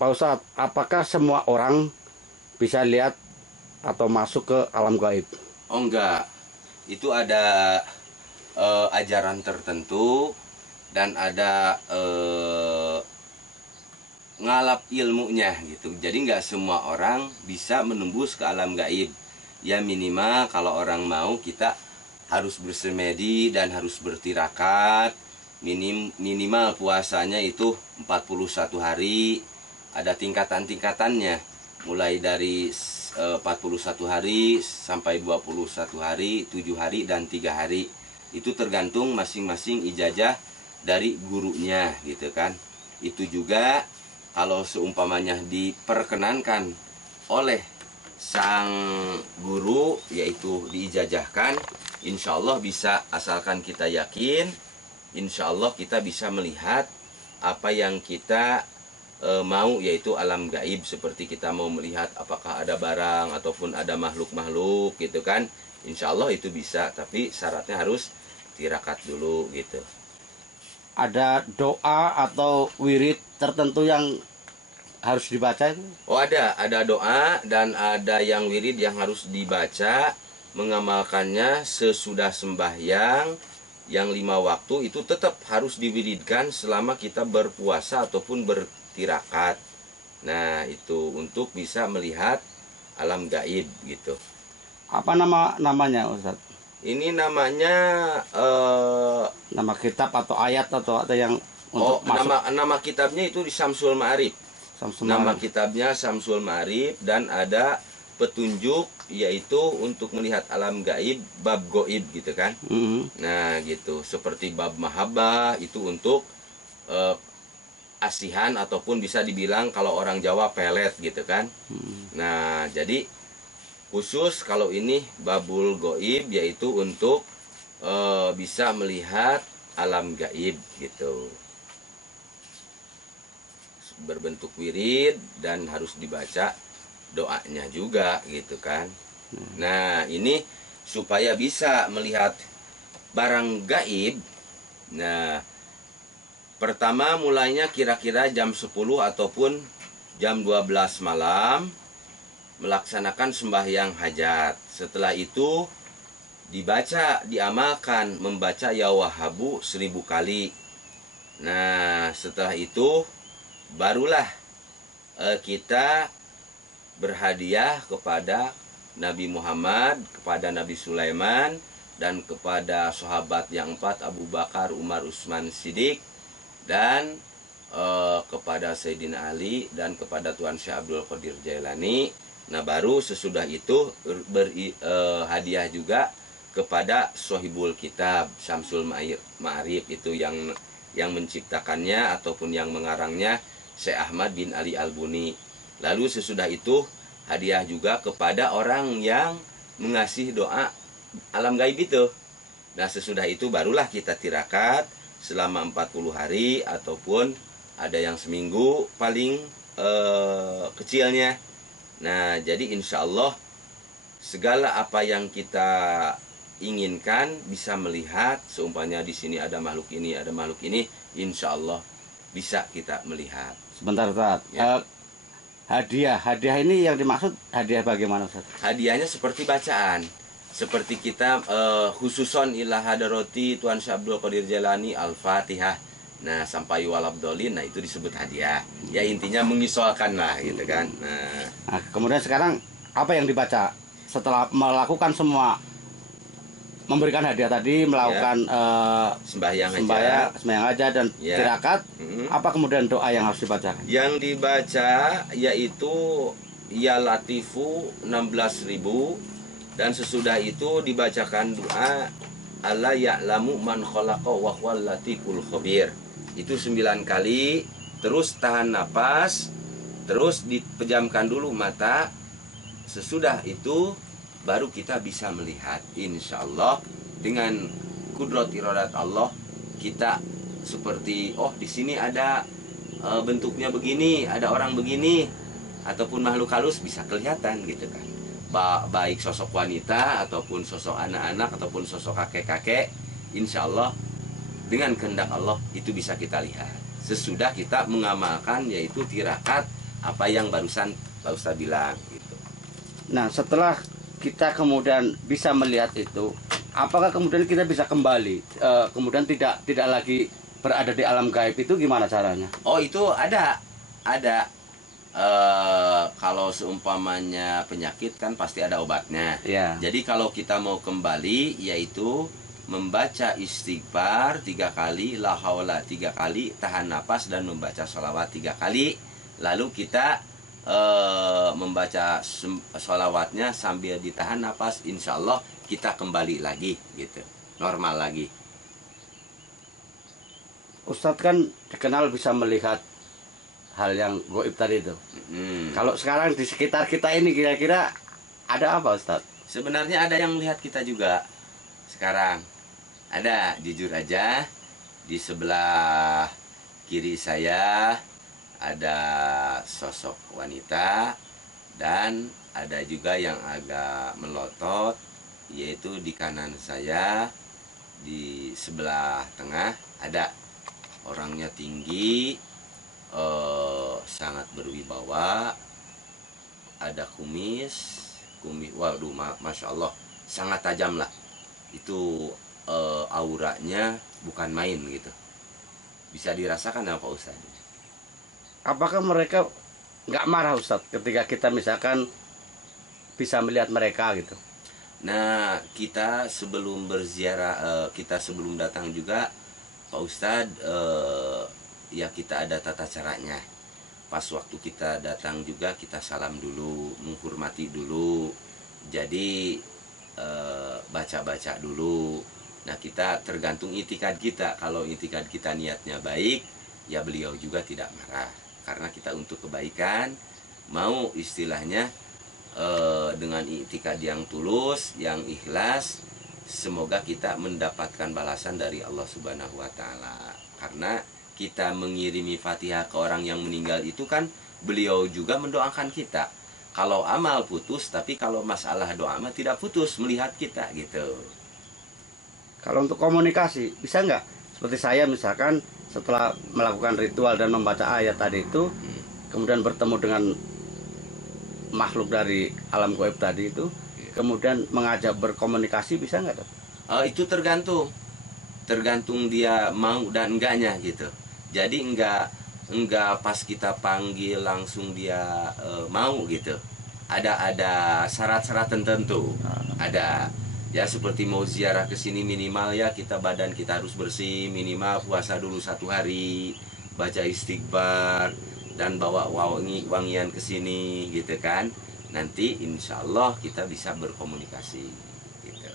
Pak Ustadz, apakah semua orang bisa lihat atau masuk ke alam gaib? Oh enggak, itu ada ajaran tertentu dan ada ngalap ilmunya gitu. Jadi nggak semua orang bisa menembus ke alam gaib. Ya minimal kalau orang mau, kita harus bersemedi dan harus bertirakat. Minimal puasanya itu 41 hari. Ada tingkatan-tingkatannya. Mulai dari 41 hari sampai 21 hari, 7 hari, dan 3 hari. Itu tergantung masing-masing ijazah dari gurunya gitu kan. Itu juga kalau seumpamanya diperkenankan oleh sang guru, yaitu diijazahkan, insya Allah bisa, asalkan kita yakin, insya Allah kita bisa melihat apa yang kita mau, yaitu alam gaib. Seperti kita mau melihat apakah ada barang ataupun ada makhluk-makhluk gitu kan, insya Allah itu bisa, tapi syaratnya harus tirakat dulu gitu. Ada doa atau wirid tertentu yang harus dibaca itu? Oh ada doa dan ada yang wirid yang harus dibaca, mengamalkannya sesudah sembahyang yang 5 waktu itu tetap harus diwiridkan selama kita berpuasa ataupun bertirakat. Nah itu untuk bisa melihat alam gaib gitu. Apa namanya Ustadz? Ini namanya Nama kitab atau ayat atau yang untuk masuk? nama kitabnya itu di Syamsul Ma'arif. Nama kitabnya Syamsul Ma'arif, dan ada petunjuk yaitu untuk melihat alam gaib, bab goib gitu kan. Nah gitu, seperti bab mahabbah itu untuk asihan ataupun bisa dibilang kalau orang Jawa pelet gitu kan. Nah jadi khusus kalau ini babul goib, yaitu untuk bisa melihat alam gaib gitu. Berbentuk wirid dan harus dibaca doanya juga gitu kan. Nah ini supaya bisa melihat barang gaib. Nah pertama mulainya kira-kira jam 10 ataupun jam 12 malam melaksanakan sembahyang hajat. Setelah itu dibaca, diamalkan membaca ya wahabu 1000 kali. Nah setelah itu barulah kita berhadiah kepada Nabi Muhammad, kepada Nabi Sulaiman, dan kepada sahabat yang 4, Abu Bakar, Umar, Utsman, Siddiq, dan kepada Sayyidina Ali, dan kepada Tuan Syekh Abdul Qadir Jailani. Nah baru sesudah itu hadiah juga kepada Sohibul Kitab Syamsul Ma'arif, itu yang menciptakannya ataupun yang mengarangnya Syekh Ahmad bin Ali Al-Buni. Lalu sesudah itu hadiah juga kepada orang yang mengasih doa alam gaib itu. Nah sesudah itu barulah kita tirakat selama 40 hari ataupun ada yang seminggu paling kecilnya. Nah jadi insya Allah segala apa yang kita inginkan bisa melihat. Seumpamanya di sini ada makhluk ini, ada makhluk ini, insya Allah bisa kita melihat. Sebentar Ustadz, ya. Hadiah ini yang dimaksud hadiah bagaimana Ustadz? Hadiahnya seperti bacaan, seperti kita khususon ila hadaroti Tuan Syekh Abdul Qadir Jailani Al-Fatihah. Nah sampai walabdolin, nah itu disebut hadiah. Ya intinya mengisolkan lah gitu kan. Nah kemudian sekarang apa yang dibaca setelah melakukan semua, memberikan hadiah tadi, melakukan sembahyang aja dan tirakat, apa kemudian doa yang harus dibacakan? Yang dibaca yaitu ya latifu 16.000, dan sesudah itu dibacakan doa alla ya'lamu man khalaqa wa huwal latiful khabir. Itu 9 kali, terus tahan napas, terus dipejamkan dulu mata. Sesudah itu baru kita bisa melihat, insya Allah dengan kudrat iradat Allah. Kita seperti di sini ada bentuknya begini, ada orang begini, ataupun makhluk halus bisa kelihatan gitu kan. Baik sosok wanita ataupun sosok anak-anak ataupun sosok kakek-kakek, insya Allah dengan kehendak Allah itu bisa kita lihat sesudah kita mengamalkan, yaitu tirakat apa yang barusan Pak Ustadz bilang gitu. Nah, setelah kita kemudian bisa melihat itu, apakah kemudian kita bisa kembali, kemudian tidak lagi berada di alam gaib itu gimana caranya? Oh, itu ada. Kalau seumpamanya penyakit kan pasti ada obatnya. Ya. Jadi kalau kita mau kembali, yaitu membaca istighfar 3 kali, la haula 3 kali, tahan napas dan membaca sholawat 3 kali. Lalu kita membaca sholawatnya sambil ditahan napas, insya Allah kita kembali lagi gitu, normal lagi. Ustadz kan dikenal bisa melihat hal yang goib tadi itu. Kalau sekarang di sekitar kita ini kira-kira ada apa, Ustadz? Sebenarnya ada yang melihat kita juga sekarang. Ada, jujur aja, di sebelah kiri saya ada sosok wanita, dan ada juga yang agak melotot, yaitu di kanan saya, di sebelah tengah ada orangnya tinggi, sangat berwibawa, ada kumis, waduh, masya Allah, sangat tajam lah. Itu auranya bukan main gitu, bisa dirasakan apa Pak Ustadz? Apakah mereka nggak marah, Ustadz, ketika kita misalkan bisa melihat mereka gitu? Nah, kita sebelum berziarah, kita sebelum datang juga Pak Ustadz, ya kita ada tata caranya. Pas waktu kita datang juga kita salam dulu, menghormati dulu. Jadi baca-baca dulu. Nah, kita tergantung itikad kita. Kalau itikad kita niatnya baik, ya beliau juga tidak marah. Karena kita untuk kebaikan, mau istilahnya dengan itikad yang tulus, yang ikhlas, semoga kita mendapatkan balasan dari Allah Subhanahu wa Ta'ala. Karena kita mengirimi Fatihah ke orang yang meninggal itu kan beliau juga mendoakan kita. Kalau amal putus, tapi kalau masalah doa mah tidak putus melihat kita gitu. Kalau untuk komunikasi bisa nggak? Seperti saya misalkan setelah melakukan ritual dan membaca ayat tadi itu, kemudian bertemu dengan makhluk dari alam gaib tadi itu, kemudian mengajak berkomunikasi, bisa nggak? Itu tergantung dia mau dan enggaknya gitu. Jadi enggak pas kita panggil langsung dia mau gitu. Ada syarat-syarat tertentu. Ada ya, seperti mau ziarah ke sini minimal ya badan kita harus bersih, minimal puasa dulu 1 hari, baca istighfar dan bawa wangian ke sini gitu kan. Nanti insya Allah kita bisa berkomunikasi gitu.